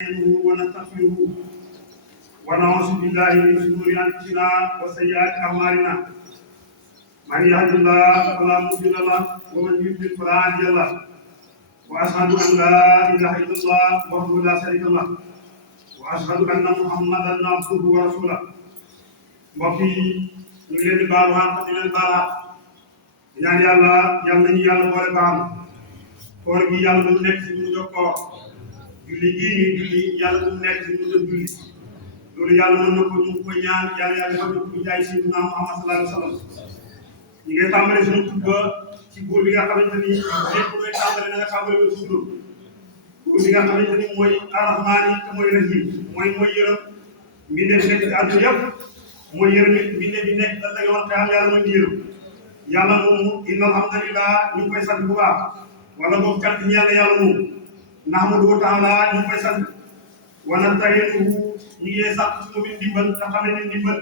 ونستغفره ونعوذ بالله من شرور انفسنا وسيئات اعمالنا من يهد الله فلا مضل له ومن يضلل فلا هادي له واشهد ان لا اله الا الله وحده لا شريك له واشهد ان محمدا عبده ورسوله mbokk yi ñu ngi leen di baalu xaq di leen baalaat di ñaan yàlla yal nañu yàlla boole baal koor gi yàlla bu nekk si ñu jóg koor julli gii ñuy julli yàlla bu nekk si ñu jóg julli loolu yàlla mën na ko ñu ngi koy ñaan yàlla yàlla defal ko bu jaay Seydina Muhammad sallallahu alayhi wa sallam ñu ngi tàmbale suñu xutba ci góor bi nga xamante ni lépp looy tàmbale na nga tàmbale ba suuf góor bi nga xamante ni mooy arrahmaani te mooy rahim mooy yërëm mbindeef nekk ci àdduna yëpp mooy yërëm mbindeef yi nekk da nga wax te am yàlla mooy di yërëm yàlla moomu inna alhamdulillah ñu ngi koy sant bu baax wala boog cant ñeel yàlla moomu nahmaduhu taala ñu ngi koy sant wa nasta'iinuhu ñu ngi sax ci moom ndimbal te xam ne ndimbal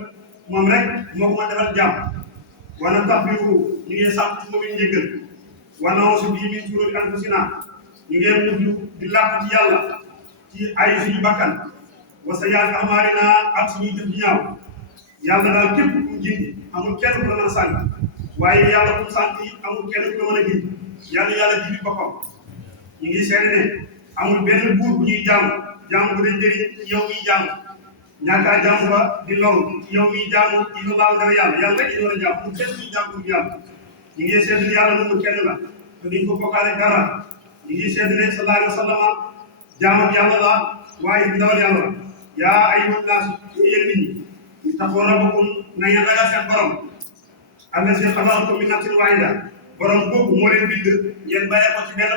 moom rek moo ko mën defal jàmm wa nastaghfiruhu ñu ngi sax ci moom njëggal wa na'uuzu bihi min shuruuri anfusinaa ñu ngi mujj di làq ci yàlla ci ay suñu bakkan wa sayyi'aati a'maalinaa ak suñuy jëf di ñaaw yàlla daal képp ku jindi amul kenn ku la mën a sànni waaye yàlla ku sant yi amul kenn ku la mën a jindi yàlla jindi boppam ñu ngi seede ne amul benn buur bu ñuy jaamu bu dee njëriñ yow miy jaamu ñàkk a jaamu ba di loru yow miy jaamu di lu laal dara yàlla rek ñu war a jaamu mu kenn suñu jaamu pour yàlla ñu ngi seede ne yàlla moomu kenn la te duñ ko bokkaale dara ñu ngi seede ne sallallahu alayhi wa sallam jaam ak yàlla la waaye ndawal yàlla la yaa ayyuhan naas yéen nit ñi ittaqu rabbakum na ngeen ragal seen borom allazi xalaqakum min nafsin waahida borom boobu moo leen bind ngeen bàyyee ko ci benn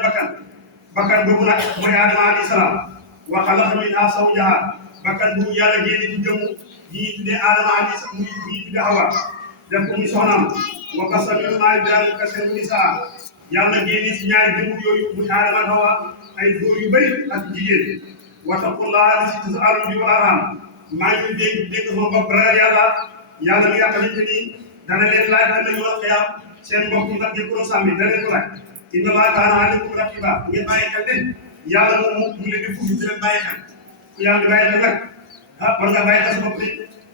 bakkan boobu nag mooy Aadama alayhi salaam wa xalaqa minhaa zawjahaa bakkan boobu yàlla génne ci jëmm yi ñuy tuddee Aadama alayhi salaam muy ñuy tuddee Hawa def ko muy soxnaam wa bassa minhumaa rijaalan kasiiran wa nisaa yàlla génne ci ñaari jëmm yooyu muy Aadama ak Hawa ay góor yu bëri ak jigéen wattaqullaaha llazii tas'aluuna bihi wal arham maa ngi dégg sama bopp ragal yàlla mi nga xamante ni dana leen laaj ëllëg yawmal qiyaama seen mbokk yi nag ngeen ko doon sàmmi dana leen ko laaj inna Allaaha kaana alaykum raqiiba ngeen bàyyi xel ne yàlla moom mu leen di fuuf di leen bàyyi xel ku yàlla di bàyyi xel nag war nga bàyyi xel sa bopp de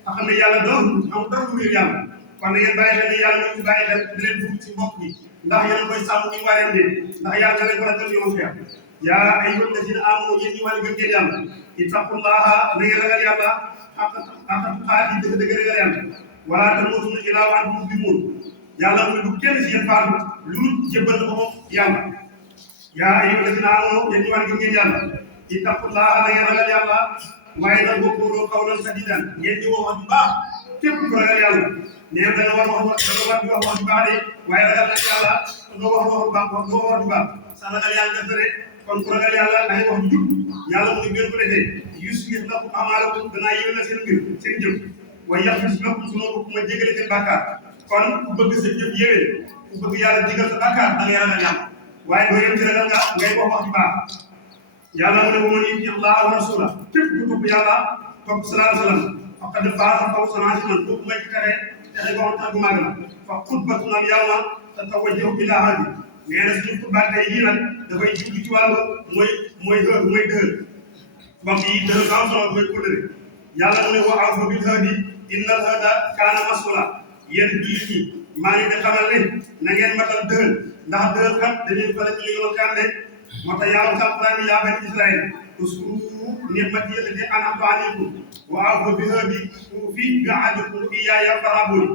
nga xam ne yàlla amul dara lu wér yàlla kon na ngeen bàyyi xel ne yàlla moom ñu bàyyi xel di leen fuuf ci mbokk yi ndax yéen a koy sàmm ñu wareen de ndax yàlla da leen ko ragal yawmal qiyaama yaa ayyuhal laziina aamanuu yéen ñi war a gëm yàlla ittaqullaaha na ngeen ragal yàlla xaqa tuqaatihi dëgg ragal yàlla wala tamuutunna illaa wa antum muslimuun yàlla mooy du kenn si yéen faatu lu jébbal ko moom yàlla yaa ayyuhal laziina aamanuu yéen ñi war a gëm yàlla ittaqullaaha na ngeen ragal yàlla waaye nag wa quulu qawlan sadiidan ngeen di wax bu baax képp ku ragal yàlla nee da nga war di wax bu baax de waaye ragal na yàlla doo wax bu baax sa ragal yàlla def rek kon ku ragal yàlla ay wax bu jub yàlla mu ne ngeen ko defee yuslih lakum a'maalakum danaa yéwénal seen mbir seen jëf wa yaghfir lakum zunuubakum ma jégale seen bàkkaar kon ku bëgg sa jëf yéwén ku bëgg yàlla jégal sa bàkkaar da ngay ragal yàlla waaye doo yem ci ragal nga ngay wax ju baax yàlla mu ne wa man yuti Allaaha wa rasuulahu képp ku topp yàlla topp sallallahu alayhi wa sallam faqad faaza fawzan aziiman kooku mooy ci texe boo xam bu màgg la fa xutbatunaa al-yawma tatawajjahu ilaa haadihi nee na suñu xutba tey yii nag dafay jublu ci wàllu mooy dëhër mbokk yi dëhër ba am solo mooy kóllëre yàlla mu ne wa awfu bil ahdi inna al-ahda kaana mas'uula yéen jullit ñi maa ngi di xamal ne na ngeen matal dëhër ndax dëhër kat dañuy fale ci yoon kan de moo tax yàlla sax daal yaa bani Israa'iil uskuru ni'matii allatii an'amtu alaykum wa awfu bil ahdi uufi bi ahdikum iyyaaya farhabuun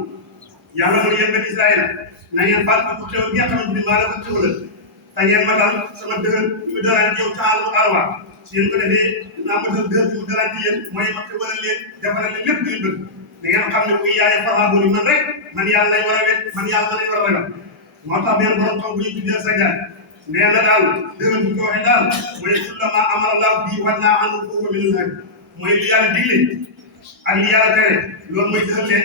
yàlla mu ne yéen bani Israa'iil na ngeen fàttali ko xew gi nga xamante ni maa la ko xewalal te ngeen matal sama dëhër bi mu daraan yow ca àll arwa su ngeen ko defee dinaa matal dëhër bi mu daraan ci yéen mooy ma xewalal leen defaral leen lépp lu ngeen bëgg da ngeen xam ne muy yaay farhabuun man rek man yàlla lay war a wet man yàlla lay war a ragal moo tax benn borom xam bu ñu tuddee Sajjaad nee na daal dëhër bu ko waxee daal mooy kullamaa amara Allaahu bihi wa nahaa anhu fa huwa minal hadi mooy li yàlla digle ak li yàlla tere loolu mooy dëhër leen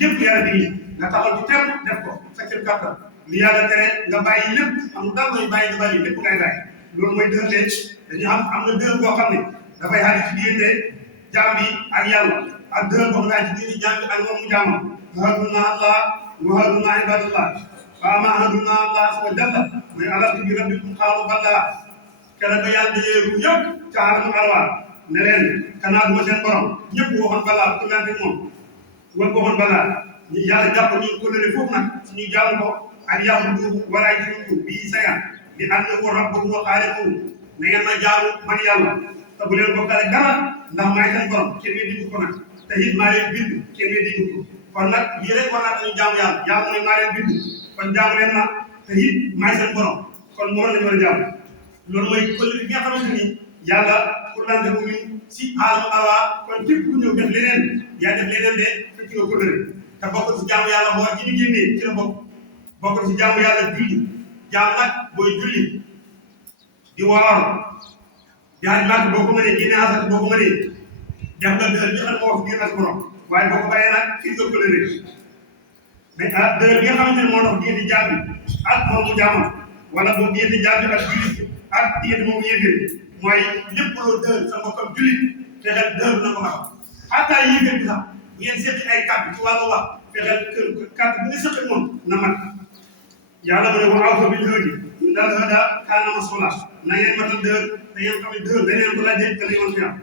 lépp yàlla digle nga taxaw ci tepp def ko sa kër kàttan li yàlla tere nga bàyyi lépp amul dara mooy bàyyi nga bàyyi lépp ngay bàyyi loolu mooy dëhër leen dañu am na dëhër boo xam ne dafay xaaj ci diggante jaam bi ak yàlla ak dëhër boo xam ne ci diggante jaam bi ak moom mu jaamam ahaduna Allah wa ahaduna ibadallah wa ma ahaduna Allah azza wa jalla mooy alastu bi rabbikum qaalu balaa keroog ba yàlla dajee ru yëpp ca alamu alwaa ne leen kanaa duma seen borom ñëpp waxoon balaa ku leen rek moom waxoon balaa ñu yàlla jàpp ñu ko lële foofu nag suñu jaamu ko ak yàlla wala ay tuuti bii sayan di ànd ko rabbuhum wa xaaliquhum na ngeen ma jaamu man yàlla te bu leen bokkale dara ndax maay seen borom kenn weddi ko nag te it maa leen bind kenn weddi ko kon nag lii rek war naa tax ñu jaamu yàlla jaamu ne maa leen bind kon jaamu leen ma te it maay seen borom kon moom la ñu war a jaamu loolu mooy këll bi nga xamante ni yàlla pour lante ko ñun si alamu alwaa kon képp ku ñëw def leneen yaa def leneen de fekk nga këllëre te bokk si jaamu yàlla moo ji ñu génnee ci la bokk si jaamu yàlla julli jaam nag booy julli di woor di aj màkk boo ko mënee génne asaka boo ko mënee def nga dëgër joxal moo wax ngir ak borom waaye boo ko bàyyee nag fii nga këllëre mais dëgër bi nga xamante ne moo dox diggante jaam bi ak moom mu jaamam wala boobu diggante jaam bi ak jullit ak diggante moom mu yëgee mooy lépp loo dëgër sa mbokkam jullit fexeel dëgër na ko xam xataa yëgee bi sax bu ngeen seeti ay kàddu ci wàllu wax fexeel kàddu bi nga seqi moom na mat yàlla mu ne wa awfu bil hadi innal hada kaana mas'uula na ngeen matal dëgër da ngeen xam ne dëgër dañ leen ko laajee te li man fi am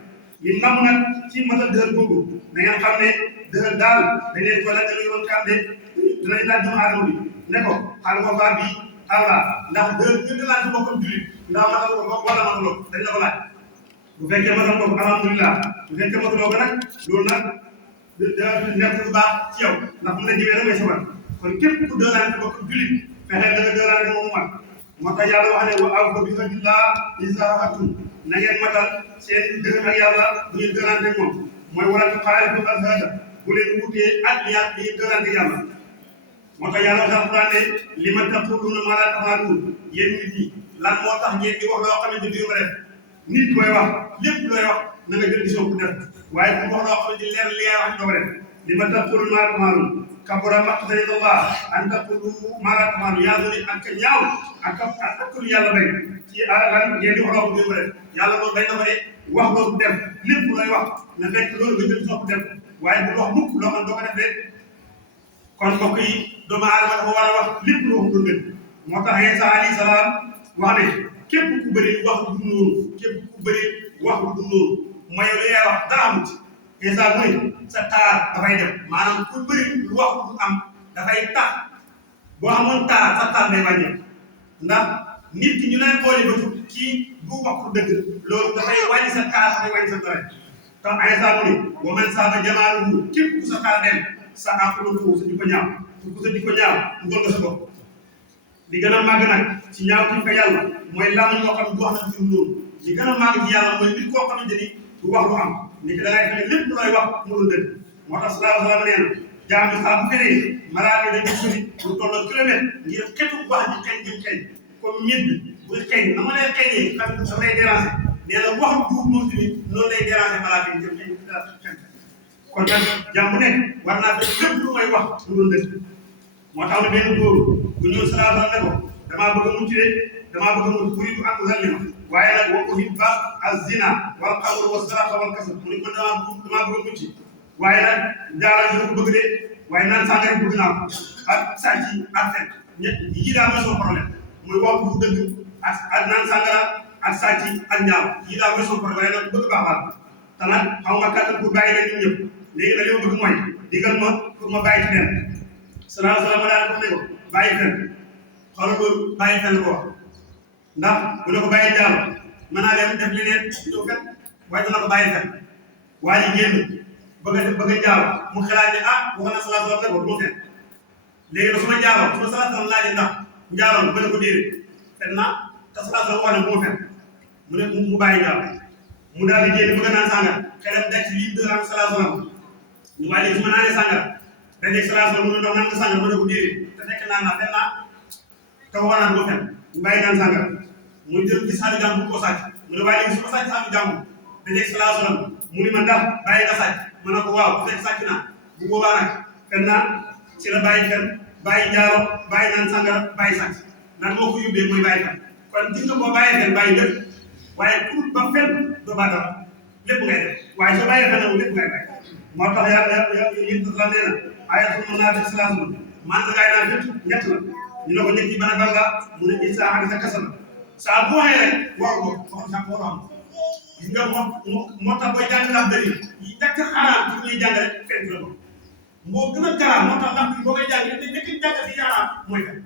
li nam nag ci matal dëgër googu da ngeen xam ne dëgër daal dañ leen ko laajee lu yoon xam ne dinañ laaj doomu aadama bi ne ko xaaral ko baa bi Allah ndax dëgër gën laaj bokkam jullit ndax matal ko wala mataloo dañ la ko laaj bu fekkee matal ko alhamdulilah bu fekkee mataloo ko nag loolu nag nekk lu baax ci yow ndax mu la jëwee da ngay sabar kon képp ku dëgërante bokkam jullit fexeel da nga dëgërante moom man moo tax yàlla wax ne wa awfu bi hadillah iza ahadtum na ngeen matal seen dëgër ak yàlla bu ngeen dëgërante moom mooy wala tuxaalifu al-ahda bu leen wutee ak yàlla bi ngeen dëgërante yàlla moo tax yàlla wax alquran ne lima taquluuna maa laa taf'aluun yéen nit ñi lan moo tax ngeen di wax loo xamante ni ko def nit koy wax lépp looy wax na nga jël décision pour def waaye bu wax loo xamante ni leer li ngay wax doo ko def lima taquluuna maa laa taf'aluun kabura maqtan inda Allah an taqulu maa laa taf'aluun yàlla ne ak ñaaw ak lu yàlla bay ci lan ngeen di wax loo ko def yàlla loolu bay na ko de wax loolu def lépp looy wax na fekk loolu nga jël décision pour def waaye bu wax mukk loo xam doo ko def de kon mbokk yi doomu aadama dafa war a wax lépp lu wax lu dëgg moo tax Iisaa alayhi salaam wax ne képp ku bëri wax lu dul noonu képp ku bëri wax lu dul noonu mooy li ngay wax dara amut Iisaa mu ne sa taar dafay dem maanaam ku bëri lu wax lu am dafay tax boo amoon taar sa taar day wàññeeku ndax nit ki ñu lay xoolee ba kii bu wax lu dëgg loolu dafay wàññi sa taar dafay wàññi sa dara tax Iisaa mu ne wa man saaba jamaaluhu képp ku sa taar dem sa àqulu ko sa jikko ñaaw ku sa jikko ñaaw ngol nga sa bopp li gën a màgg nag ci ñaaw ki fa yàlla mooy làmmiñ moo xam du wax na ci loolu li gën a màgg ci yàlla mooy nit koo xamante ni du wax lu am nit ki da ngay fexe lépp looy wax mu doon dëgg moo tax sallallahu alayhi wa sallam nee na jaam bi saa bu fenee malaaka dañ ko sori lu tolloo kilomètre ngir xetu wax ji xeeñ jëm xeeñ comme ñett bu xeeñ na ma lay xeeñee xam dafa lay déranger nee na wax duuf moom tamit noonu lay déranger malaaka yi jëm xeeñ kon nag jàmm nekk war naa fekk lépp lu may wax mu doon dëgg moo tax ne benn góor bu ñëw salaatu ne ko damaa bëgg a mucc de damaa bëgg a mucc uriidu an uzallima waaye nag wa uhibba az-zina wal xamra wa saraqa wal kasb mu ne ko damaa bëgg a mucc waaye nag njaalal dina ko bëgg de waaye naan sàngara bëgg naa ko ak sàcc ak fen ñett yi daal mooy son problème muy wax bu dëgg ak naan sàngara ak sàcc ak njaal yi daal mooy son problème waaye nag bëgg baaxal te nag xaw ma kàttan pour bàyyi leen ñun ñëpp léegi nag li ma bëgg mooy digal ma pour ma bàyyi ci benn salaam salaam daal ko ne ko bàyyi fenn xoolal ko bàyyi fenn ko wax ndax bu ne ko bàyyi jaal mën naa leen def leneen ñëw fenn waaye dana ko bàyyi fenn waa ji génn bëgg a jaal mu xalaat ne ah wax na salaam salaam ne ko du ma fenn léegi nag su ma jaaloo su ma salaam salaam laajee ndax njaaloon ma ne ko déedéet fenn naa te salaam salaam wax ne bu ma fenn mu ne mu bàyyi jaal mu daal di génn bëgg naan sàngar xelam daj ci lii salaam salaam ñu waa léegi su ma naanee sàngara dañuy salaam mu ne ndox naan nga sàngara ma ne ko déedéet te fekk naan naa fenn naa te waxoon naa ko fenn mu bàyyi naan sàngara mu jël ci saalu jàmm bu ko sàcc mu ne waa léegi su ma sàcc saalu jàmm dañuy salaam mu ni ma ndax bàyyi nga sàcc ma ne ko waaw bu fekk sàcc naa bu boobaa nag fenn naa ci la bàyyi fenn bàyyi jaaro bàyyi naan sàngara bàyyi sàcc nan moo ko yóbbee mooy bàyyi fenn kon gis nga boo bàyyi fenn bàyyi lépp waaye pour ba fenn doo baa dara lépp ngay def waaye soo bàyyee fenn lépp ngay bàyyi moo tax yàlla yéen la nee na ayatul munaafiq salaasun man ngay naan fépp ñett la ñu ne ko ñett yi ban ak ban la mu ne Isaa hadisa kasala saa bu waxee rek war ko wax sax war am gis nga moo tax booy jàng ndax bëri yi njëkk xaraam ci ñuy jàng rek fekk la ko moo gën a garaaw moo tax ndax boo koy jàng dañ nekk jàng si xaraam mooy fen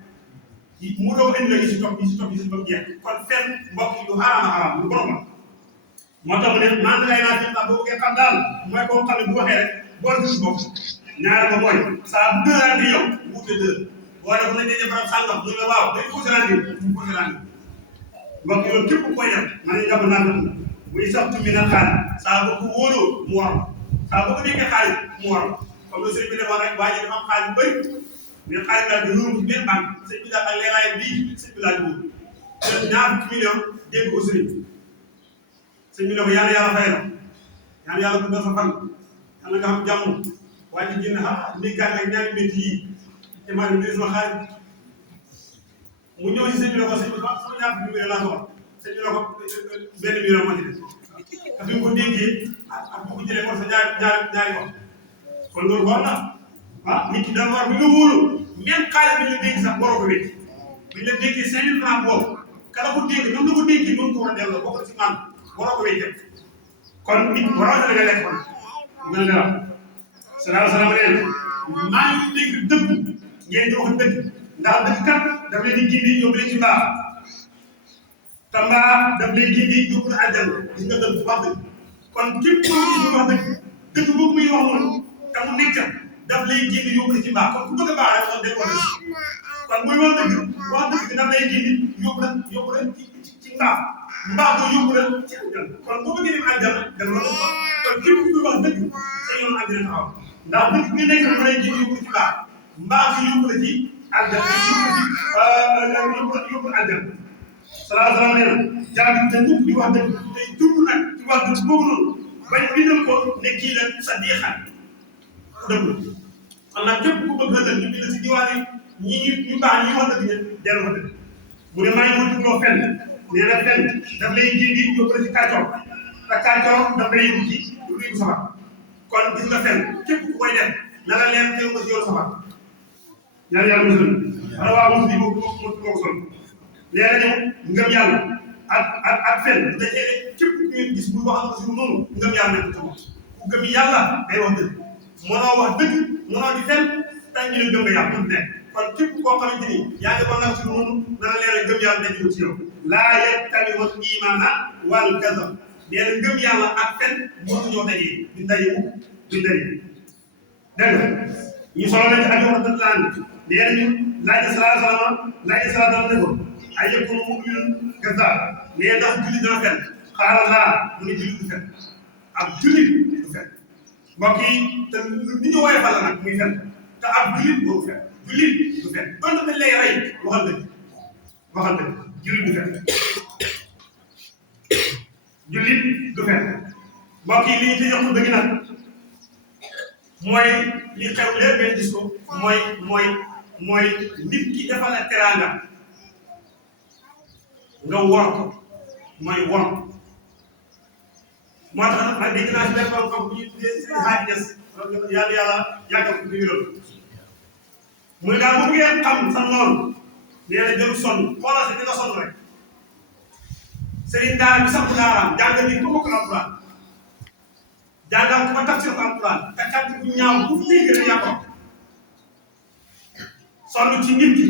mu doog indi la ñu si topp yi si ba mu jeex kon fen mbokk yi du xaraam lu borom la moo tax mu ne man lay naa fi boo bëggee xam daal mooy koo xam ne bu waxee rek bool bi si bopp ñaareel ba mooy saa bu dëraat di yow wuute dër boo def nañ dañuy faram sàngam ñu la waaw dañ posé rendez-vous ñu posé rendez-vous mbokk yi loolu képp koy def man ñu jàpp naa la buy sax tu mi na xaar saa boo ko wóoloo mu war saa boo ko déggee xaalis mu war comme le sëñ bi defoon rek waa ji dafa am xaalis bu bëri mais xaalis daal di wóoru ci benn banque sëñ bi daal ak leeraay bii sëñ bi daal di wóor jël ñaar fukki million dégg ko sëriñ sëñ bi ne ko yàlla yàlla fay la yàlla yàlla guddal sa fan yàlla nga xam jàmm waaye ci génn ndénkaan ak ñaari métti yii te maa ngi sama xaalis mu ñëw si sëñ bi ne ko sëñ bi sama ñaar fukki million laa soxla sëñ bi ne ko benn million moo ci des te fi nga ko déggee ak bu ko jëlee kon sa ñaari wax kon loolu war na nit ki da war bi nga wóolu même xaalis bi ñu la dégg sax waroo ko wécc bu ñu la déggee 5000 francs boobu kala ko dégg noonu la ko déggee noonu ko war a delloo bokk ci man waroo ko wécc kon nit waroo nga lekk kon gën a dara salaam leen maa ngi dégg dëgg ngeen di wax dëgg ndax dëgg kat daf leen di gindi yóbbu leen ci mbaax te mbaax daf lay gindi yóbbu la àjjana gis nga dëgg wax dëgg kon képp koo gis ñu wax dëgg boobu muy wax noonu te mu nekk daf lay gindi yóbbu la ci mbaax kon ku bëgg a baax rek wax dëgg wax dëgg kon muy wax dëgg daf lay gindi yóbbu la ci mbaax mbaax doo yóbbu la ci àjjana kon boo bëggee dem àjjana dana la ko kon képp kuy wax dëgg sa yoon àjjana taxaw ndax dëgg bi nekk mu lay gindi yóbbu ci mbaax mbaax bi yóbbu la ci àjjana yóbbu àjjana salaam nee na jaabi te ñëpp di wax dëgg tey dund nag ci wax dëgg boobu noonu bañ bindal ko ne kii la sa diixan dëgg kon nag képp ku bëgg dëgg ñu bind si diwaan yi ñu baax ñi wax dëgg ña dellu fa dëgg mu ne maa ngi woon jubloo fenn nee na fenn daf lay gindi yóbbu la ci kàccoor te kàccoor daf lay yóbbu ci ruubu safar kon gis nga fenn képp ku koy def na la leen teew nga si yoon safar ñaan yàlla musal wala waa moom di moo ko sol nee nañu ngëm yàlla ak fen dajee képp ku ngeen gis muy wax ko si noonu ngëm yàlla nekk ci moom ku gëm yàlla day wax dëgg mënoo wax dëgg mënoo di fen tey ñu ne gëm nga yàlla du nekk kon képp koo xamante ni yaa ngi wax nag si noonu dana leeral ngëm yàlla dañu ci yow laa yattabi'u iimaana wal kazab nee na ngëm yàlla ak fen mënuñoo dajee duñ daje mukk duñ daje dégg nga ñu solo nañ ci aju wax dëgg laan nee nañu laaj salaam ne ko ay yakunu mu'minun kazzab nee ndax jullit dana fen xaaral laa mu ne jullit du fen ab jullit du fen mbokk yi te ni ñu woowee la nag muy fen te ab jullit boobu fen jullit du fen donte dañ lay rey waxal dëgg jullit du fen jullit du fen mbokk yi li ñu ci yokk dëgg nag mooy li xew lépp ngeen gis ko mooy nit ki defal la teraanga nga wor ko mooy wor moo tax nag dégg naa si benn xam-xam bu ñuy tuddee seen xaaj des yàlla yàggal ko bi loolu muy daal bu ngeen xam sa noonu nee na jëru sonn xoolal si di nga sonn rek sëriñ daara bi samp daaraam jàngal ni ko bokk alquran jàngal ko ba tafsir ko alquran te kàddu bu ñaaw bu dégg rek yaa ko sonn ci nit ki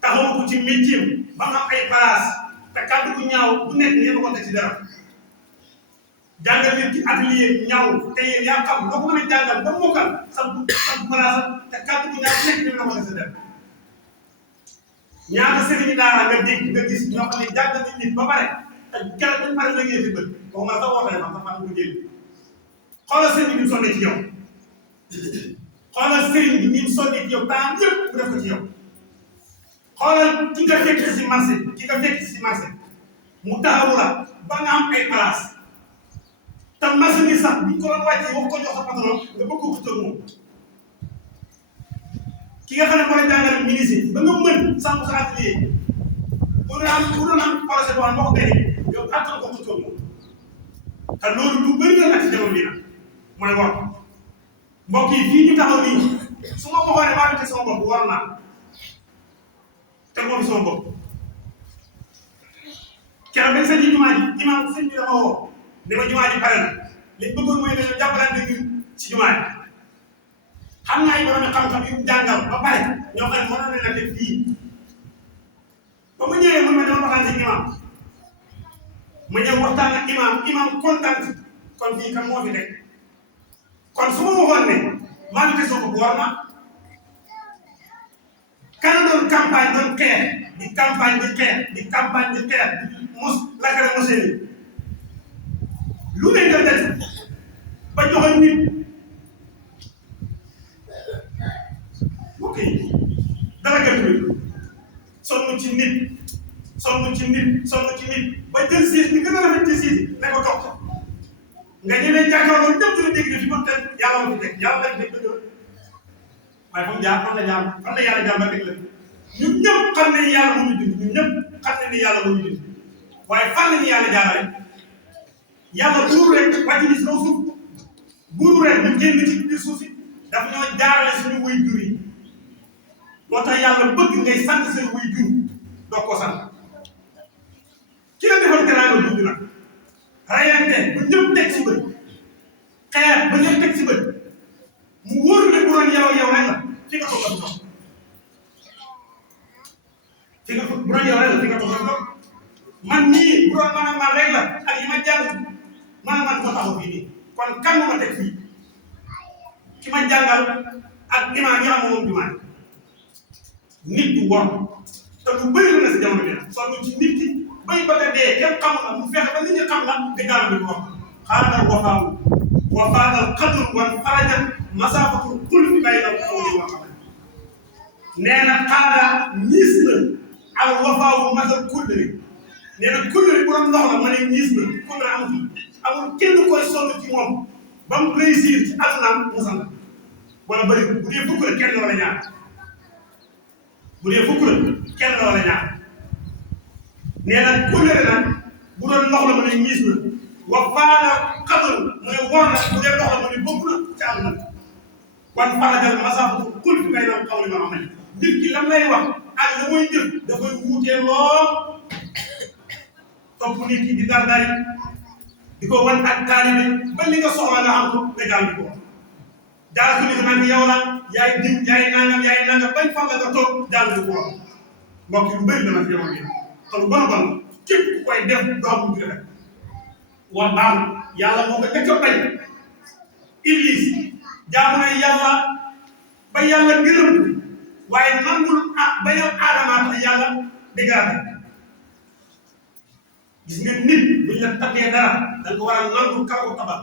taxawu ko ci métier ba nga am ay place te kàddu bu ñaaw bu nekk ngeen ko teg ci dara jàngal nit ci atelier ñaaw te yéen yaa xam loo ko mën a jàngal ba mokkal sam place te kàddu bu ñaaw bu nekk ngeen ko teg ci dara ñaata sëriñ daara nga dégg nga gis ñoo xam ne jàngal nañ nit ba pare te keroog dañ pare la ngeen fi bët waxuma sax waxee ma sax maa ngi ko jël xoolal sëriñ bi ñu sonnee ci yow xoolal sëriñ bi ñu sonnee ci yow temps yëpp mu def ko ci yow xoolal ki nga fekk si marché mu taxawu la ba nga am ay place te machine yi sax bi ko doon wàccee wax ko jox sa patron nga bëgg ko xëccal moom ki nga xam ne moo la jàngal ministre ba nga mën sàmm sa atelier bu doon am projet boo xam ne moo ko gagné yow attan ko xëccal moom te loolu lu bëri la nag ci jamono bii nag mooy war mbokk yi fii ñu taxaw nii su ma waxoon maa ngi teg sama bopp war naa te moom sama bopp keroog bañ sañi jumaa ji imaam sëñ bi dafa woo ne ma jumaa ji pare na li bëggoon mooy dañoo jàppalante ñun ci jumaa ji xam naa ay borom xam-xam yu jàngal ba pare ñoo xam ne mënoon nañ la def fii ba mu ñëwee mun ma dama waxtaan si imaam ma ñëw waxtaan ak imaam kontaan kon fii kan moo fi nekk kon su ma waxoon ne maa ngi gëstoo ko war na kan doon campagne doon xeex di campagne di xeex di campagne di xeex mos lakale mosee lu ne nga def ba joxoon nit ok dara gën sonn ci nit ba jël siis ni gën a rafet ci siis ne ko toog nga ñemee jàkkaarloo ñëpp dina dégg ne fi ba tey yàlla ma fi teg yàlla lañ teg dëgg waaye fan la yàlla jaar ba teg la ñun ñëpp xam nañ yàlla moo ñu bind ñun ñëpp xam nañ ne yàlla moo ñu bind waaye fan la ñu yàlla jaarale yàlla buur rek wàcc ni si kaw suuf buur rek ñu génn ci biir suuf si dafa ñoo jaarale suñu way jur yi moo tax yàlla bëgg ngay sant seen way jur doo ko sant ki la defal teraanga dugg nag rayante ba ñëpp teg si bët xeex ba ñëpp teg si bët mu wóor ne bu doon yow rek la fi nga toog dox fi nga bu doon yow rek la fi nga toog dox man nii bu doon man rek la ak yi ma jàng man ma taxaw fii nii kon kan ma teg fii ki ma jàngal ak imaam yi am moom jumaa nit du wor te lu bëri la si jamono bi sonn ci nit ki bay bëgg a dee kenn xamul la mu fexe ba nit ñi xam la nga gaaw bi ko wax xaaral wafaawu wafaadal xadul wan farajan masaafatul xulfi bayna al-qawli wa amal nee na xaaral niis na al wafaawu masal kullëri nee na kullëri bu doon ndox la ma ne niis na kullëri amul kenn koy sonn ci moom ba mu réussir ci adunaam mu sant wala bëri bu dee fukk la kenn la wala ñaar bu dee fukk la kenn la wala ñaar nee na kullëri nag bu doon ndox la ma ne niis na wa faana xamal mu ne wor na bu dee ndox la ma ne bëgg na ci àdduna wan farajal masafatu kul fi bay na xawli ma amali nit ki lam lay wax ak la muy jëf dafay wuutee lool topp nit ki di dardari di ko wan ak taalibe ba li nga soxla nga xam ko nga jàll di ko daal ko ni ko naan yow la yaay diw yaay nangam bañ fan la nga toog jàll di ko mbokk yi lu bëri dana fi yoon te lu bon bon képp ku koy def doom bu rafet wax baax yàlla moo ko njëkk a bañ Iblis jaamu na yàlla ba yàlla gërëm waaye nangul bañal aadama tax yàlla dégaate gis nga nit buñ la tabbee dara da nga ko war a nangul kala ko tabal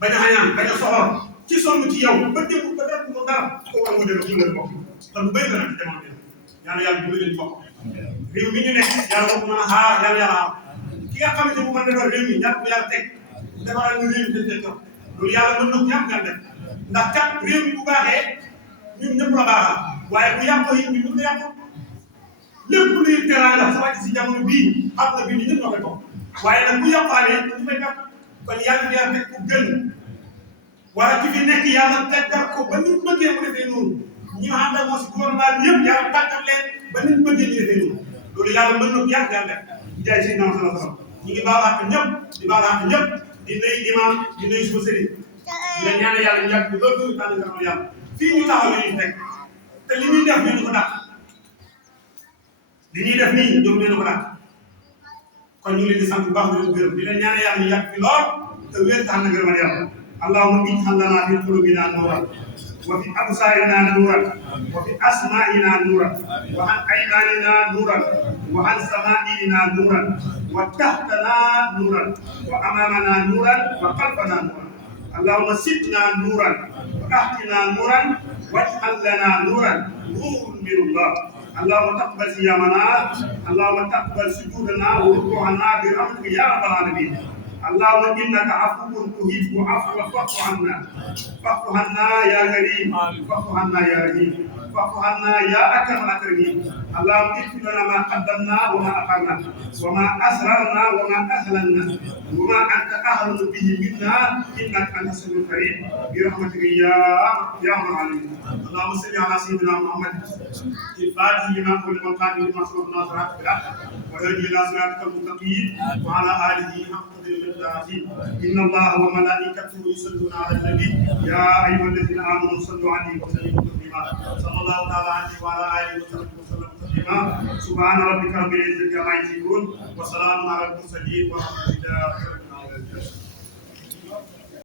bañ a xañaan bañ a soxor ci sonn ci yow ba déglu ba dara mu dara ko war nga delloo ñu leen bokk te lu bëri dana ci jamono bi yàlla du leen bokk réew mi ñu nekk yàlla bokk mën a xaar yàlla ki nga xamante bu mën defar réew mi ñàkk bu yàlla teg defaral ñu réew mi dañ teg loolu yàlla mën na ko ñàkk nga def ndax kat réew mi bu baaxee ñun ñëpp la baaxal waaye bu yàqoo yi ñu mën na yàqu lépp luy teraanga sa wàcc si jamono bii xam nga bii ñu ñëpp ñoo koy bokk waaye nag bu yàqaanee ñu fay gàtt kon yàlla yàlla teg ko gën wala ki fi nekk yàlla teggal ko ba ni mu bëggee mu defee noonu ñi nga xam ne moo si gouvernement bi yëpp yàlla tàggat leen ba ni mu bëggee ñu defee noonu loolu yàlla mën na ko yàgg yàlla def jaay si naan sala sala ñu ngi baal àq ñëpp di baal àq ñëpp di nuyu imam di nuyu suba sëriñ di leen ñaan yàlla ñu yàgg loolu tànn nga xam yàlla fii ñu taxaw la ñuy fekk te li ñuy def ñu ko dàq li ñuy def nii ñoom ñu ko dàq kon ñu ngi leen di sant bu baax di leen gërëm di leen ñaan yàlla ñu yàgg fi lool te wér tax na gërëmal yàlla allahumma ij'al lana fi qulubina nuran wa fi absarina nuran wa fi asma'ina nuran wa an aymanina nuran wa an sama'ina nuran wa tahtana nuran wa amamana nuran wa khalfana nuran allahumma sitna nuran wa ahtina nuran waj'al lana nuran nurun min Allah اللهم تقبل صيامنا اللهم تقبل سجودنا وركوعنا برحمتك يا رب العالمين اللهم انك عفو تحب عفوا فاعف عنا يا كريم فاعف عنا يا رحيم فاعف عنا يا اكرم الاكرمين. اللهم اغفر لنا ما قدمنا وما اخرنا وما اسررنا وما اهلنا وما انت اهل به منا انك انت السميع الكريم برحمتك يا ارحم الراحمين. اللهم صل على سيدنا محمد الفاتح لما كل من قال لما سبق ناصرات بالحق وهدي الى صراطك المستقيم وعلى اله حق قدر العظيم. ان الله وملائكته يصلون على النبي يا ايها الذين امنوا صلوا عليه وسلموا تسليما. صلى الله تعالى عليه وعلى اله وصحبه وسلم تسليما. سبحان ربك رب العزه عما يصفون وسلام على المرسلين والحمد لله.